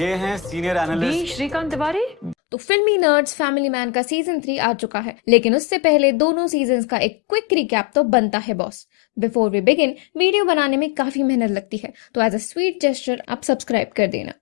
ये हैं senior B analyst Shrikant Tiwari. तो फिल्मी नर्ड्स फैमिली मैन का सीजन 3 आ चुका है, लेकिन उससे पहले दोनों सीजन्स का एक क्विक रिकैप तो बनता है boss. Before we begin, video बनाने में काफी मेहनत लगती है, तो एज अ स्वीट जेस्चर आप सब्सक्राइब कर देना।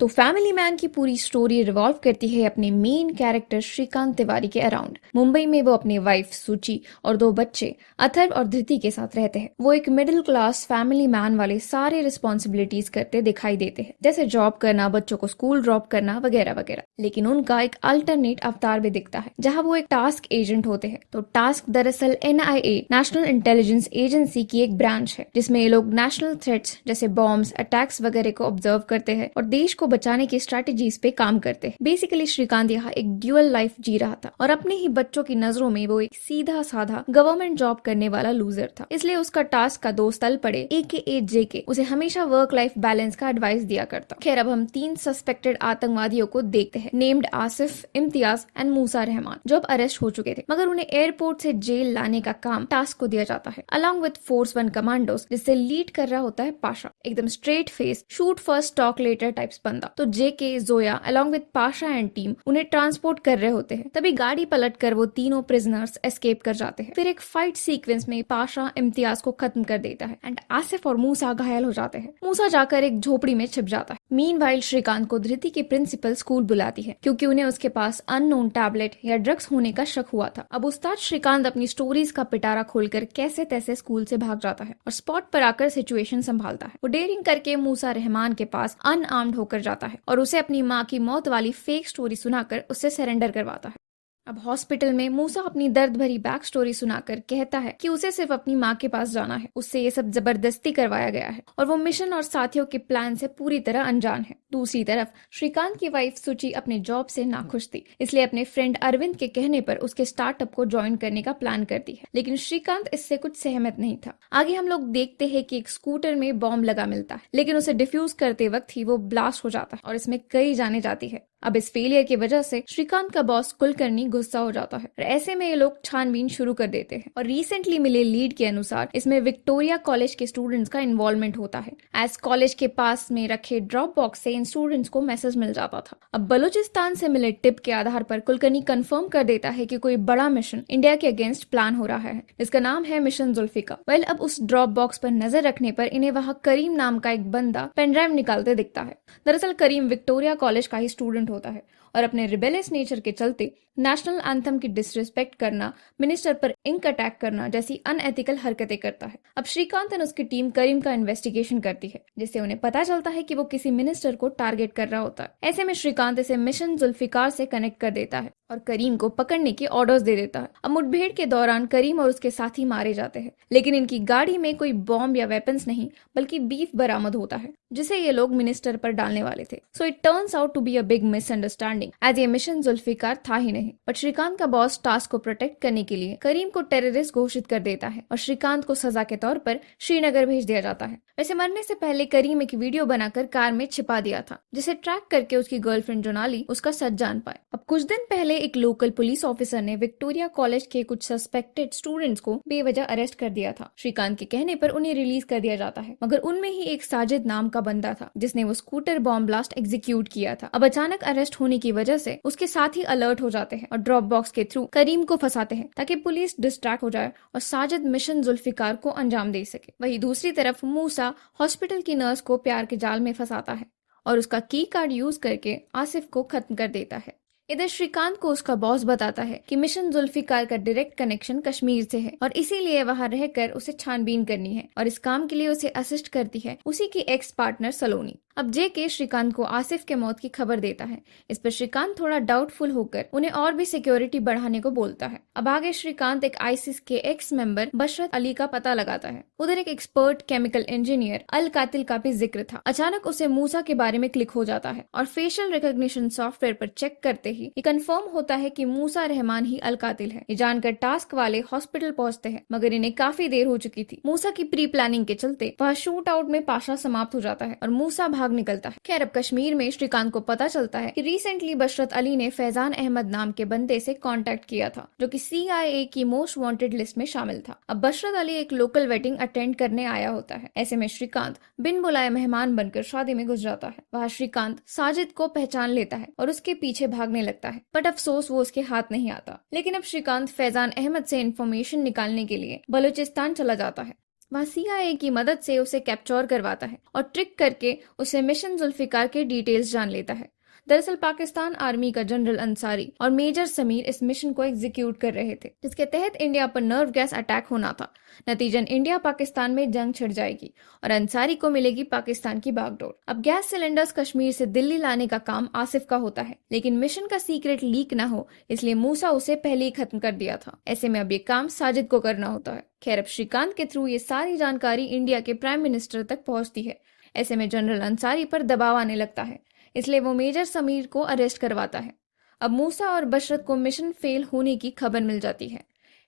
तो फैमिली मैन की पूरी स्टोरी रिवॉल्व करती है अपने मेन कैरेक्टर श्रीकांत तिवारी के अराउंड। मुंबई में वो अपनी वाइफ सुची और 2 बच्चे अथर्व और धृति के साथ रहते हैं। वो एक मिडिल क्लास फैमिली मैन वाले सारे रिस्पॉन्सिबिलिटीज करते दिखाई देते हैं, जैसे जॉब करना, बच्चों को स्कूल ड्रॉप करना वगैरह वगैरह। लेकिन उनका एक अल्टरनेट अवतार भी दिखता है, जहाँ वो एक टास्क एजेंट होते हैं। तो टास्क दरअसल NIA नेशनल इंटेलिजेंस एजेंसी की एक ब्रांच है, जिसमें ये लोग नेशनल थ्रेट्स जैसे बॉम्ब्स, अटैक्स वगैरह को ऑब्जर्व करते हैं और देश को बचाने की स्ट्रेटेजीज पे काम करते हैं। बेसिकली श्रीकांत यहाँ एक ड्यूअल लाइफ जी रहा था और अपने ही बच्चों की नजरों में वो एक सीधा साधा गवर्नमेंट जॉब करने वाला लूजर था। इसलिए उसका टास्क का दोस्त तल पड़े AKA JK उसे हमेशा वर्क लाइफ बैलेंस का एडवाइस दिया करता। खैर, अब हम 3 सस्पेक्टेड आतंकवादियों को देखते हैं, नेम्ड आसिफ, इम्तियाज एंड मूसा रहमान, जो अब अरेस्ट हो चुके थे, मगर उन्हें एयरपोर्ट से जेल लाने का काम टास्क को दिया जाता है, अलॉन्ग विद फोर्स 1 कमांडोज, जिससे लीड कर रहा होता है पाशा, एकदम straight face, shoot first talk later types बंदा। तो JK, Zoya along with Pasha and team उन्हें ट्रांसपोर्ट कर रहे होते हैं। तभी गाड़ी पलट कर वो तीनों प्रिजनर्स एस्केप कर जाते हैं। फिर एक फाइट सीक्वेंस में पाशा इम्तियाज को खत्म कर देता है एंड आसिफ और मूसा घायल हो जाते हैं। मूसा जाकर एक झोपड़ी में छिप जाता है। मीनवाइल श्रीकांत को धृति की प्रिंसिपल स्कूल बुलाती है, क्योंकि उन्हें उसके पास अननोन टैबलेट या ड्रग्स होने का शक हुआ था। अब उस्ताद श्रीकांत अपनी स्टोरीज का पिटारा खोलकर कैसे तैसे स्कूल से भाग जाता है और स्पॉट पर आकर सिचुएशन संभालता है। वो डेयरिंग करके मूसा रहमान के पास अनआर्म्ड होकर जाता है और उसे अपनी माँ की मौत वाली फेक स्टोरी सुनाकर उससे सरेंडर करवाता है। अब हॉस्पिटल में मूसा अपनी दर्द भरी बैक स्टोरी सुनाकर कहता है कि उसे सिर्फ अपनी माँ के पास जाना है, उससे ये सब जबरदस्ती करवाया गया है और वो मिशन और साथियों के प्लान से पूरी तरह अनजान है। दूसरी तरफ श्रीकांत की वाइफ सुची अपने जॉब से नाखुश थी, इसलिए अपने फ्रेंड अरविंद के कहने पर उसके स्टार्टअप को ज्वाइन करने का प्लान करती है, लेकिन श्रीकांत इससे कुछ सहमत नहीं था। आगे हम लोग देखते हैं कि एक स्कूटर में बॉम्ब लगा मिलता है, लेकिन उसे डिफ्यूज करते वक्त ही वो ब्लास्ट हो जाता है और इसमें कई जाने जाती है। अब इस फेलियर की वजह से श्रीकांत का बॉस कुलकर्णी गुस्सा हो जाता है और ऐसे में ये लोग छानबीन शुरू कर देते हैं और रिसेंटली मिले लीड के अनुसार इसमें विक्टोरिया कॉलेज के स्टूडेंट्स का इन्वॉल्वमेंट होता है, एज कॉलेज के पास में रखे ड्रॉप बॉक्स से इन स्टूडेंट्स को मैसेज मिल जाता था। अब बलूचिस्तान से मिले टिप के आधार पर कुलकर्णी कंफर्म कर देता है कि कोई बड़ा मिशन इंडिया के अगेंस्ट प्लान हो रहा है। इसका नाम है मिशन जुल्फिकार। अब उस ड्रॉप बॉक्स पर नजर रखने पर इन्हें वहाँ करीम नाम का एक बंदा पेनड्राइव निकालते दिखता है। दरअसल करीम विक्टोरिया कॉलेज का ही स्टूडेंट होता है और अपने रिबेलियस नेचर के चलते नेशनल एंथम की डिसरिस्पेक्ट करना, मिनिस्टर पर इंक अटैक करना जैसी अनएथिकल हरकतें करता है। अब श्रीकांत और उसकी टीम करीम का इन्वेस्टिगेशन करती है, जिससे उन्हें पता चलता है कि वो किसी मिनिस्टर को टारगेट कर रहा होता है। ऐसे में श्रीकांत इसे मिशन जुल्फिकार से कनेक्ट कर देता है और करीम को पकड़ने के ऑर्डर्स दे देता है। अब मुठभेड़ के दौरान करीम और उसके साथी मारे जाते हैं, लेकिन इनकी गाड़ी में कोई बॉम्ब या वेपन्स नहीं बल्कि बीफ बरामद होता है, जिसे ये लोग मिनिस्टर पर डालने वाले थे। So it turns out to be a big misunderstanding, as ये मिशन जुल्फिकार था ही नहीं। बट श्रीकांत का बॉस टास्क को प्रोटेक्ट करने के लिए करीम को टेररिस्ट घोषित कर देता है और श्रीकांत को सजा के तौर पर श्रीनगर भेज दिया जाता है। वैसे मरने से पहले करीम एक वीडियो बनाकर कार में छिपा दिया था, जिसे ट्रैक करके उसकी गर्लफ्रेंड जोनाली उसका सच जान पाए। अब कुछ दिन पहले एक लोकल पुलिस ऑफिसर ने विक्टोरिया कॉलेज के कुछ सस्पेक्टेड स्टूडेंट्स को बेवजह अरेस्ट कर दिया था। श्रीकांत के कहने पर उन्हें रिलीज कर दिया जाता है, मगर उनमें ही एक साजिद नाम का बंदा था, जिसने वो स्कूटर बॉम्ब ब्लास्ट एग्जीक्यूट किया था। अब अचानक अरेस्ट होने की वजह से उसके साथी अलर्ट हो जाते हैं और ड्रॉप बॉक्स के थ्रू करीम को फंसाते हैं, ताकि पुलिस डिस्ट्रैक्ट हो जाए और साजिद मिशन जुल्फिकार को अंजाम दे सके। वहीं दूसरी तरफ मूसा हॉस्पिटल की नर्स को प्यार के जाल में फंसाता है और उसका की कार्ड यूज करके आसिफ को खत्म कर देता है। इधर श्रीकांत को उसका बॉस बताता है कि मिशन जुल्फिकार का डायरेक्ट कनेक्शन कश्मीर से है और इसीलिए वहां रहकर उसे छानबीन करनी है, और इस काम के लिए उसे असिस्ट करती है उसी की एक्स पार्टनर सलोनी। अब JK श्रीकांत को आसिफ के मौत की खबर देता है। इस पर श्रीकांत थोड़ा डाउटफुल होकर उन्हें और भी सिक्योरिटी बढ़ाने को बोलता है। अब आगे श्रीकांत एक ISIS के एक्स मेंबर बशरत अली का पता लगाता है। उधर एक एक्सपर्ट केमिकल इंजीनियर अल कातिल का भी जिक्र था। अचानक उसे मूसा के बारे में क्लिक हो जाता है और फेशियल रिकॉग्निशन सॉफ्टवेयर पर चेक करते ही ये कंफर्म होता है कि मूसा रहमान ही अलकातिल है। ये जानकर टास्क वाले हॉस्पिटल पहुंचते हैं, मगर इन्हें काफी देर हो चुकी थी। मूसा की प्री प्लानिंग के चलते वह शूट आउट में पाशा समाप्त हो जाता है और मूसा भाग निकलता है। खैर, अब कश्मीर में श्रीकांत को पता चलता है कि रिसेंटली बशरत अली ने फैजान अहमद नाम के बंदे से कांटेक्ट किया था, जो कि CIA की मोस्ट वांटेड लिस्ट में शामिल था। अब बशरत अली एक लोकल वेडिंग अटेंड करने आया होता है। ऐसे में श्रीकांत बिन बुलाए मेहमान बनकर शादी में घुस जाता है। वह श्रीकांत साजिद को पहचान लेता है और उसके पीछे भागने लगता है, बट अफसोस वो उसके हाथ नहीं आता। लेकिन अब श्रीकांत फैजान अहमद से इंफॉर्मेशन निकालने के लिए बलूचिस्तान चला जाता है। वह CIA की मदद से उसे कैप्चर करवाता है और ट्रिक करके उसे मिशन जुल्फिकार के डिटेल्स जान लेता है। दरअसल पाकिस्तान आर्मी का जनरल अंसारी और मेजर समीर इस मिशन को एग्जीक्यूट कर रहे थे, जिसके तहत इंडिया पर नर्व गैस अटैक होना था। नतीजन इंडिया पाकिस्तान में जंग छिड़ जाएगी और अंसारी को मिलेगी पाकिस्तान की बागडोर। अब गैस सिलेंडर्स कश्मीर से दिल्ली लाने का काम आसिफ का होता है, लेकिन मिशन का सीक्रेट लीक ना हो इसलिए मूसा उसे पहले ही खत्म कर दिया था। ऐसे में अब ये काम साजिद को करना होता है। खैर, अब श्रीकांत के थ्रू ये सारी जानकारी इंडिया के प्राइम मिनिस्टर तक पहुंचती है। ऐसे में जनरल अंसारी पर दबाव आने लगता है, इसलिए वो मेजर समीर को अरेस्ट करवाता है। अब मूसा और बशरत को मिशन फेल होने की खबर मिल जाती है।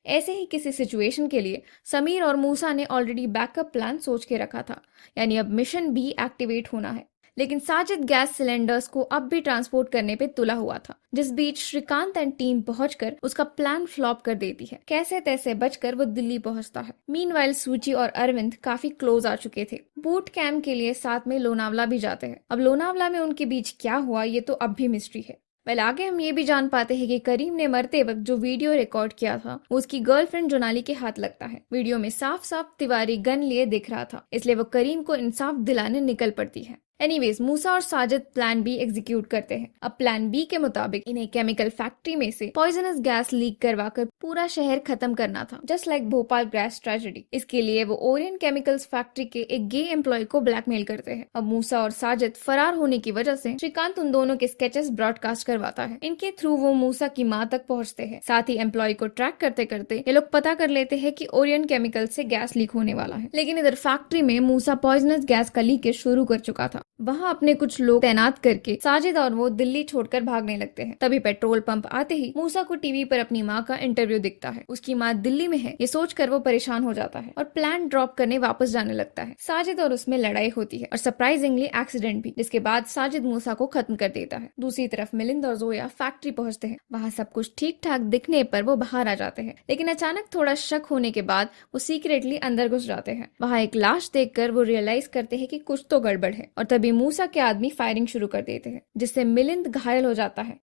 ऐसे ही किसी सिचुएशन के लिए समीर और मूसा ने ऑलरेडी बैकअप प्लान सोच के रखा था, यानी अब मिशन भी एक्टिवेट होना है। लेकिन साजिद गैस सिलेंडर्स को अब भी ट्रांसपोर्ट करने पे तुला हुआ था, जिस बीच श्रीकांत एंड टीम पहुंचकर उसका प्लान फ्लॉप कर देती है। कैसे तैसे बचकर वो दिल्ली पहुंचता है। मीनवाइल सूची और अरविंद काफी क्लोज आ चुके थे। बूट कैंप के लिए साथ में लोनावला भी जाते हैं। अब लोनावला में उनके बीच क्या हुआ ये तो अब भी मिस्ट्री है। आगे हम ये भी जान पाते हैं कि करीम ने मरते वक्त जो वीडियो रिकॉर्ड किया था वो उसकी गर्लफ्रेंड जोनाली के हाथ लगता है। वीडियो में साफ साफ तिवारी गन लिए दिख रहा था, इसलिए वो करीम को इंसाफ दिलाने निकल पड़ती है। एनीवेज, मूसा और साजिद प्लान बी एग्जीक्यूट करते हैं। अब प्लान बी के मुताबिक इन्हें केमिकल फैक्ट्री में से पॉइजनस गैस लीक करवाकर पूरा शहर खत्म करना था, just like Bhopal gas tragedy. इसके लिए वो ओरियन केमिकल्स फैक्ट्री के एक गे एम्प्लॉय को ब्लैकमेल करते हैं। अब मूसा और साजिद फरार होने की वजह से श्रीकांत उन दोनों के स्केचेस ब्रॉडकास्ट करवाता है। इनके थ्रू वो मूसा की माँ तक पहुंचते हैं। साथ ही एम्प्लॉय को ट्रैक करते करते ये लोग पता कर लेते हैं कि ओरियन केमिकल से गैस लीक होने वाला है। लेकिन इधर फैक्ट्री में मूसा पॉइजनस गैस का लीकेज शुरू कर चुका था। वहाँ अपने कुछ लोग तैनात करके साजिद और वो दिल्ली छोड़कर भागने लगते हैं। तभी पेट्रोल पंप आते ही मूसा को टीवी पर अपनी माँ का इंटरव्यू दिखता है। उसकी माँ दिल्ली में है, ये सोचकर वो परेशान हो जाता है और प्लान ड्रॉप करने वापस जाने लगता है। साजिद और उसमें लड़ाई होती है और सरप्राइजिंगली एक्सीडेंट भी, जिसके बाद साजिद मूसा को खत्म कर देता है। दूसरी तरफ मिलिंद और जोया फैक्ट्री पहुंचते हैं। वहाँ सब कुछ ठीक ठाक दिखने पर वो बाहर आ जाते हैं, लेकिन अचानक थोड़ा शक होने के बाद वो सीक्रेटली अंदर घुस जाते हैं। वहाँ एक लाश देखकर वो रियलाइज करते हैं कि कुछ तो गड़बड़ है और तभी मूसा के आदमी फायरिंग शुरू कर देते हैं, जिससे मिलिंद घायल हो जाता है।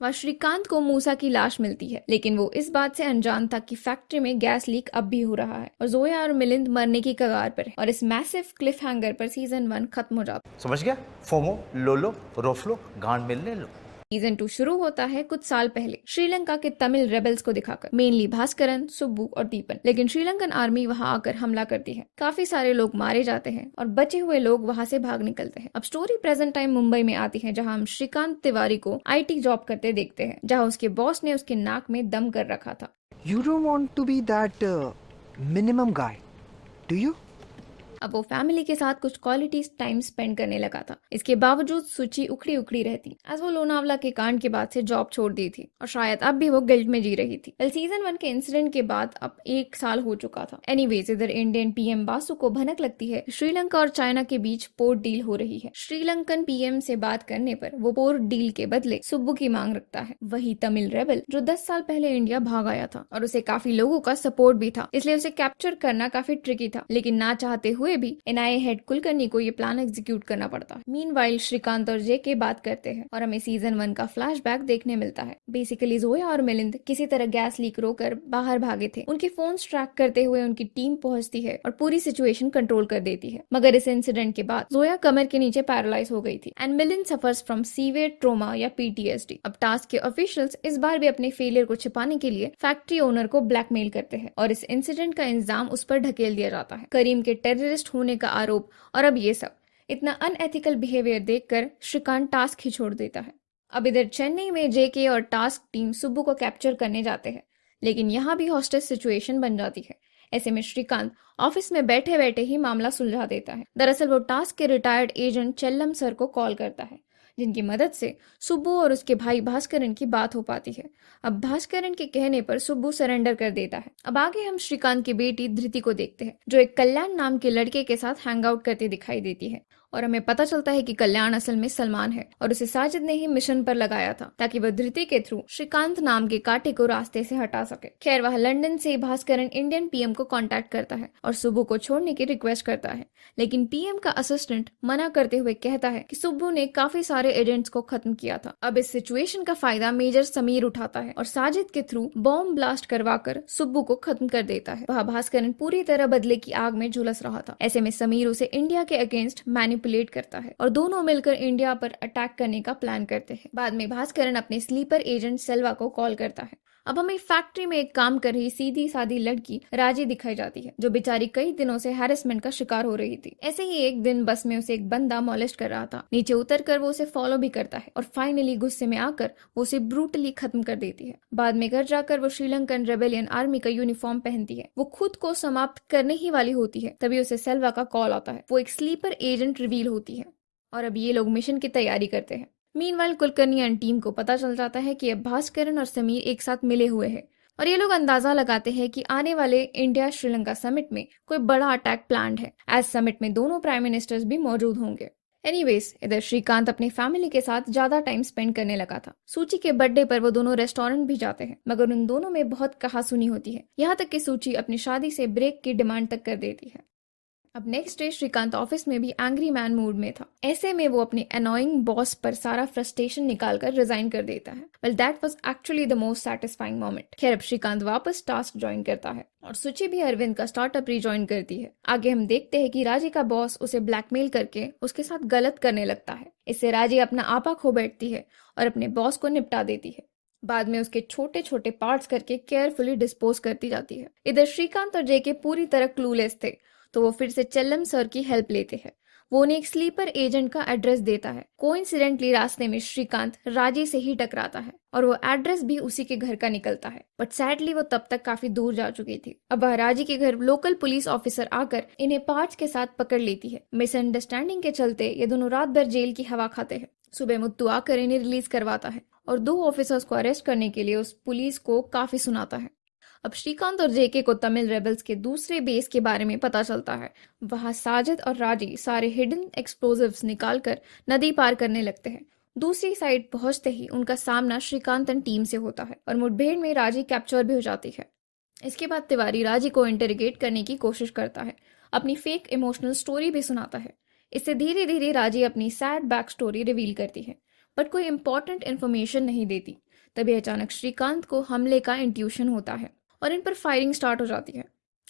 वहाँ श्रीकांत को मूसा की लाश मिलती है, लेकिन वो इस बात से अनजान था कि फैक्ट्री में गैस लीक अब भी हो रहा है और जोया और मिलिंद मरने की कगार पर है। और इस मैसिव क्लिफ हैंगर पर सीजन 1 खत्म हो जाता है। समझ गया? फोमो, लोलो, रोफलो, गांड मिलने लो। सीजन 2 शुरू होता है कुछ साल पहले श्रीलंका के तमिल रेबल्स को दिखाकर, मेनली भास्करन, सुब्बू और दीपन। लेकिन श्रीलंकन आर्मी वहां आकर हमला करती है। काफी सारे लोग मारे जाते हैं और बचे हुए लोग वहां से भाग निकलते हैं। अब स्टोरी प्रेजेंट टाइम मुंबई में आती है, जहां हम श्रीकांत तिवारी को IT जॉब करते देखते हैं, जहां उसके बॉस ने उसके नाक में दम कर रखा था। You don't want to be that minimum guy, do you? अब वो फैमिली के साथ कुछ क्वालिटी टाइम स्पेंड करने लगा था। इसके बावजूद सूची उखड़ी उखड़ी रहती, आज वो लोनावला के कांड के बाद से जॉब छोड़ दी थी और शायद अब भी वो गिल्ट में जी रही थी। सीजन 1 के इंसिडेंट के बाद अब 1 साल हो चुका था। एनीवेज, इधर इंडियन PM बासु को भनक लगती है श्रीलंका और चाइना के बीच पोर्ट डील हो रही है। श्रीलंकन PM से बात करने पर वो पोर्ट डील के बदले सुब्बू की मांग रखता है, वही तमिल रेबल जो 10 साल पहले इंडिया भाग आया था और उसे काफी लोगों का सपोर्ट भी था, इसलिए उसे कैप्चर करना काफी ट्रिकी था। लेकिन ना चाहते हुए भी NIA हेड कुलकर्णी को ये प्लान एग्जीक्यूट करना पड़ता है। मीनवाइल श्रीकांत और JK बात करते हैं और हमें सीजन 1 का फ्लैशबैक देखने मिलता है। बेसिकली जोया और मिलिंद किसी तरह गैस लीक रोककर बाहर भागे थे। उनके फोन्स ट्रैक करते हुए उनकी टीम पहुंचती है और पूरी सिचुएशन कंट्रोल कर देती है। मगर इस इंसिडेंट के बाद जोया कमर के नीचे पैरालाइज हो गई थी and Milind suffers from severe trauma या PTSD। अब टास्क के ऑफिशियल्स इस बार भी अपने फेलियर को छिपाने के लिए फैक्ट्री ओनर को ब्लैकमेल करते हैं और इस इंसिडेंट का इल्जाम उस पर ढकेल दिया जाता है, करीम के टेररिस्ट होने का आरोप। और अब ये सब इतना अनएथिकल बिहेवियर देखकर श्रीकांत टास्क ही छोड़ देता है। अब इधर चेन्नई में JK और टास्क टीम सुब्बू को कैप्चर करने जाते हैं, लेकिन यहाँ भी हॉस्टेज सिचुएशन बन जाती है। ऐसे में श्रीकांत ऑफिस में बैठे बैठे ही मामला सुलझा देता है। दरअसल वो टास्क के रिटायर्ड एजेंट चेल्लम सर को कॉल करता है, जिनकी मदद से सुब्बू और उसके भाई भास्करन की बात हो पाती है। अब भास्करन के कहने पर सुब्बू सरेंडर कर देता है। अब आगे हम श्रीकांत की बेटी धृति को देखते हैं, जो एक कल्याण नाम के लड़के के साथ हैंग आउट करती दिखाई देती है और हमें पता चलता है कि कल्याण असल में सलमान है और उसे साजिद ने ही मिशन पर लगाया था ताकि वह धृति के थ्रू श्रीकांत नाम के कांटे को रास्ते से हटा सके। खैर, वह लंदन से भास्करन इंडियन पीएम को कांटेक्ट करता है और सुब्बू को छोड़ने की रिक्वेस्ट करता है, लेकिन पीएम का असिस्टेंट मना करते हुए कहता है कि सुब्बू ने काफी सारे एजेंट्स को खत्म किया था। अब इस सिचुएशन का फायदा मेजर समीर उठाता है और साजिद के थ्रू बॉम्ब ब्लास्ट करवाकर सुब्बू को खत्म कर देता है। वह भास्करन पूरी तरह बदले की आग में झुलस रहा था। ऐसे में समीर उसे इंडिया के अगेंस्ट मैनिपुलेट करता है और दोनों मिलकर इंडिया पर अटैक करने का प्लान करते हैं। बाद में भास्करन अपने स्लीपर एजेंट सेल्वा को कॉल करता है। अब हमें फैक्ट्री में एक काम कर रही सीधी सादी लड़की राजी दिखाई जाती है, जो बेचारी कई दिनों से हैरेसमेंट का शिकार हो रही थी। ऐसे ही एक दिन बस में उसे एक बंदा मॉलेस्ट कर रहा था। नीचे उतरकर वो उसे फॉलो भी करता है और फाइनली गुस्से में आकर वो उसे ब्रूटली खत्म कर देती है। बाद में घर जाकर वो श्रीलंकन रेबेलियन आर्मी का यूनिफॉर्म पहनती है। वो खुद को समाप्त करने ही वाली होती है, तभी उसे सेल्वा का कॉल आता है। वो एक स्लीपर एजेंट रिवील होती है और अब ये लोग मिशन की तैयारी करते हैं। मीनवाइल कुलकर्णी एंड टीम को पता चल जाता है कि अब भास्करन और समीर एक साथ मिले हुए हैं और ये लोग अंदाजा लगाते हैं कि आने वाले इंडिया श्रीलंका समिट में कोई बड़ा अटैक प्लान्ड है। एज समिट में दोनों प्राइम मिनिस्टर्स भी मौजूद होंगे। एनीवेज, इधर श्रीकांत अपनी फैमिली के साथ ज्यादा टाइम स्पेंड करने लगा था। सूची के बर्थडे पर वो दोनों रेस्टोरेंट भी जाते हैं, मगर उन दोनों में बहुत कहासुनी होती है, यहाँ तक कि सूची अपनी शादी से ब्रेक की डिमांड तक कर देती है। अब नेक्स्ट डे श्रीकांत ऑफिस में भी एंग्री मैन मूड में था। ऐसे में वो अपने अनोइंग बॉस पर सारा फ्रस्ट्रेशन निकालकर रिजाइन कर देता है। Well, that was actually the most satisfying moment. खैर, अब श्रीकांत वापस टास्क ज्वाइन करता है और सुचि भी अरविंद का स्टार्टअप रिज्वाइन करती है। आगे हम देखते हैं कि राजी का बॉस उसे ब्लैकमेल करके उसके साथ गलत करने लगता है। इससे राजी अपना आपा खो बैठती है और अपने बॉस को निपटा देती है। बाद में उसके छोटे छोटे पार्ट्स करके केयरफुली डिस्पोज करती जाती है। इधर श्रीकांत और जेके पूरी तरह क्लूलेस थे, तो वो फिर से चल्लम सर की हेल्प लेते हैं। वो उन्हें एक स्लीपर एजेंट का एड्रेस देता है। कोइंसिडेंटली रास्ते में श्रीकांत राजी से ही टकराता है और वो एड्रेस भी उसी के घर का निकलता है, बट सैडली वो तब तक काफी दूर जा चुकी थी। अब वह राजी के घर लोकल पुलिस ऑफिसर आकर इन्हें पार्ट्स के साथ पकड़ लेती है। मिसअंडरस्टैंडिंग के चलते ये दोनों रात भर जेल की हवा खाते हैं। सुबह मुत्तू आकर इन्हें रिलीज करवाता है और 2 ऑफिसर्स को अरेस्ट करने के लिए उस पुलिस को काफी सुनाता है। अब श्रीकांत और जेके को तमिल रेबल्स के दूसरे बेस के बारे में पता चलता है। वहां साजिद और राजी सारे हिडन एक्सप्लोजिव्स निकालकर नदी पार करने लगते हैं। दूसरी साइड पहुंचते ही उनका सामना श्रीकांत एंड टीम से होता है और मुठभेड़ में राजी कैप्चर भी हो जाती है। इसके बाद तिवारी राजी को इंटरोगेट करने की कोशिश करता है, अपनी फेक इमोशनल स्टोरी भी सुनाता है। इससे धीरे धीरे राजी अपनी सैड बैक स्टोरी रिवील करती है, बट कोई इंपॉर्टेंट इन्फॉर्मेशन नहीं देती। तभी अचानक श्रीकांत को हमले का इंट्यूशन होता है और इन पर फायरिंग स्टार्ट हो जाती है,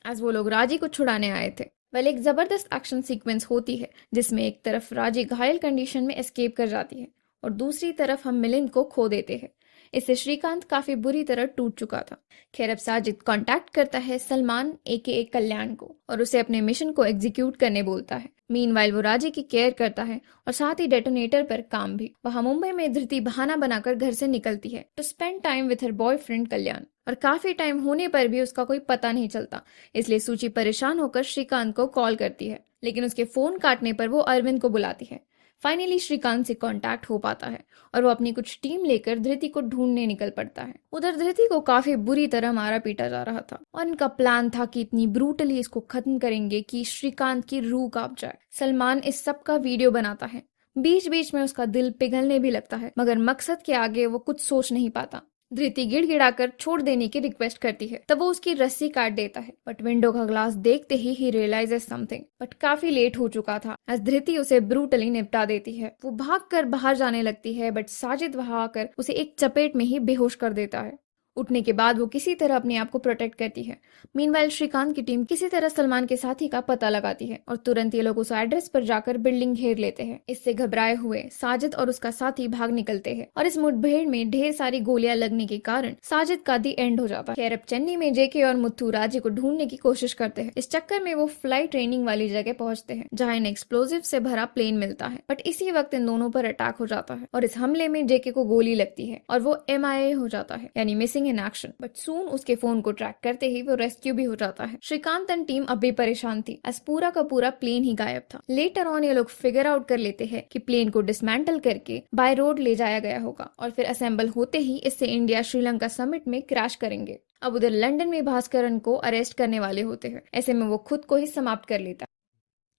एज वो लोग राजी को छुड़ाने आए थे। वेल, एक जबरदस्त एक्शन सीक्वेंस होती है जिसमें एक तरफ राजी घायल कंडीशन में एस्केप कर जाती है और दूसरी तरफ हम मिलिंद को खो देते हैं। इससे श्रीकांत काफी बुरी तरह टूट चुका था। खैर, अब साजिद कांटेक्ट करता है सलमान AKA कल्याण को और उसे अपने मिशन को एग्जीक्यूट करने बोलता है। मीनवाइल वो राजी की केयर करता है और साथ ही डेटोनेटर पर काम भी। वहां मुंबई में धृति बहाना बनाकर घर से निकलती है to spend time with her boyfriend Kalyan, और काफी टाइम होने पर भी उसका कोई पता नहीं चलता। इसलिए सूची परेशान होकर श्रीकांत को कॉल करती है, लेकिन उसके फोन काटने पर वो अरविंद को बुलाती है। फाइनली श्रीकांत से कांटेक्ट हो पाता है और वो अपनी कुछ टीम लेकर धृति को ढूंढने निकल पड़ता है। उधर धृति को काफी बुरी तरह मारा पीटा जा रहा था और इनका प्लान था कि इतनी ब्रूटली इसको खत्म करेंगे कि श्रीकांत की रूह कांप जाए। सलमान इस सब का वीडियो बनाता है। बीच बीच में उसका दिल पिघलने भी लगता है, मगर मकसद के आगे वो कुछ सोच नहीं पाता। धृति गिड़गिड़ाकर छोड़ देने की रिक्वेस्ट करती है, तब वो उसकी रस्सी काट देता है, बट विंडो का ग्लास देखते ही रियलाइजेस समथिंग, बट काफी लेट हो चुका था एज धृति उसे ब्रूटली निपटा देती है। वो भागकर बाहर जाने लगती है, बट साजिद वहां आकर उसे एक चपेट में ही बेहोश कर देता है। उठने के बाद वो किसी तरह अपने आप को प्रोटेक्ट करती है। मीनवाइल श्रीकांत की टीम किसी तरह सलमान के साथी का पता लगाती है और तुरंत ये लोग उस एड्रेस पर जाकर बिल्डिंग घेर लेते हैं। इससे घबराए हुए साजिद और उसका साथी भाग निकलते हैं और इस मुठभेड़ में ढेर सारी गोलियां लगने के कारण साजिद का दी एंड हो जाता है। खैर, अब चेन्नई में जेके और मुत्थू राजी को ढूंढने की कोशिश करते हैं। इस चक्कर में वो फ्लाइट ट्रेनिंग वाली जगह पहुंचते हैं जहाँ इन्हें एक्सप्लोजिव से भरा प्लेन मिलता है, बट इसी वक्त इन दोनों पर अटैक हो जाता है और इस हमले में जेके को गोली लगती है और वो MIA हो जाता है, यानी missing missing in action, but soon उसके फोन को ट्रैक करते ही वो रेस्क्यू भी हो जाता है। श्रीकांत एंड टीम अब भी परेशान थी, एज पूरा का पूरा प्लेन ही गायब था। लेटर ऑन ये लोग फिगर आउट कर लेते हैं कि प्लेन को डिसमेंटल करके बाय रोड ले जाया गया होगा और फिर असेंबल होते ही इससे इंडिया श्रीलंका समिट में क्रैश करेंगे। अब उधर लंदन में भास्करन को अरेस्ट करने वाले होते हैं, ऐसे में वो खुद को ही समाप्त कर लेता है।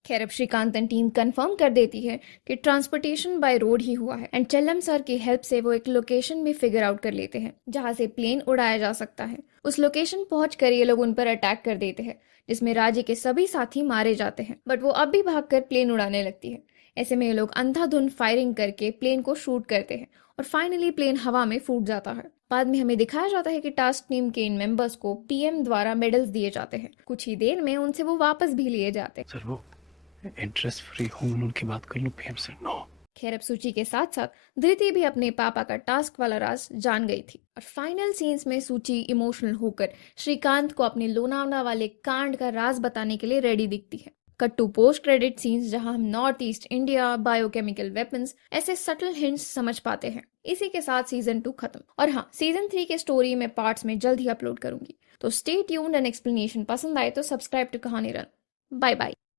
खैर अब श्रीकांत एंड टीम कंफर्म कर देती है कि ट्रांसपोर्टेशन बाय रोड ही हुआ है एंड चल्लम सर की हेल्प से वो एक लोकेशन भी फिगर आउट कर लेते हैं जहां से प्लेन उड़ाया जा सकता है। उस लोकेशन पहुंचकर ये लोग उन पर अटैक कर देते हैं, जिसमें राजे के सभी साथी मारे जाते हैं, बट वो अब भी भागकर प्लेन उड़ाने लगती है। ऐसे में ये लोग अंधाधुंध फायरिंग करके प्लेन को शूट करते हैं और फाइनली प्लेन हवा में फूट जाता है। बाद में हमें दिखाया जाता है कि टास्क टीम के इन मेंबर्स को पीएम द्वारा मेडल्स दिए जाते हैं। कुछ ही देर में उनसे वो वापस भी लिए जाते हैं। सर वो इंटरेस्ट फ्री होम लोन की बात कर लूं, पीएम सर नो। खैर अब सूची के साथ साथ धृति भी अपने पापा का टास्क वाला राज जान गई थी और फाइनल सीन्स में सूची इमोशनल होकर श्रीकांत को अपने लोनावला वाले कांड का राज बताने के लिए रेडी दिखती है। Cut to post credit scenes जहां हम North East India, biochemical weapons ऐसे सटल हिंट्स समझ पाते हैं। इसी के साथ सीजन 2 खत्म। और हाँ, सीजन 3 के स्टोरी में पार्ट्स में जल्द ही अपलोड करूंगी, तो स्टे ट्यून्ड एंड एक्सप्लेनेशन पसंद आए तो subscribe to Kahani run. Bye bye.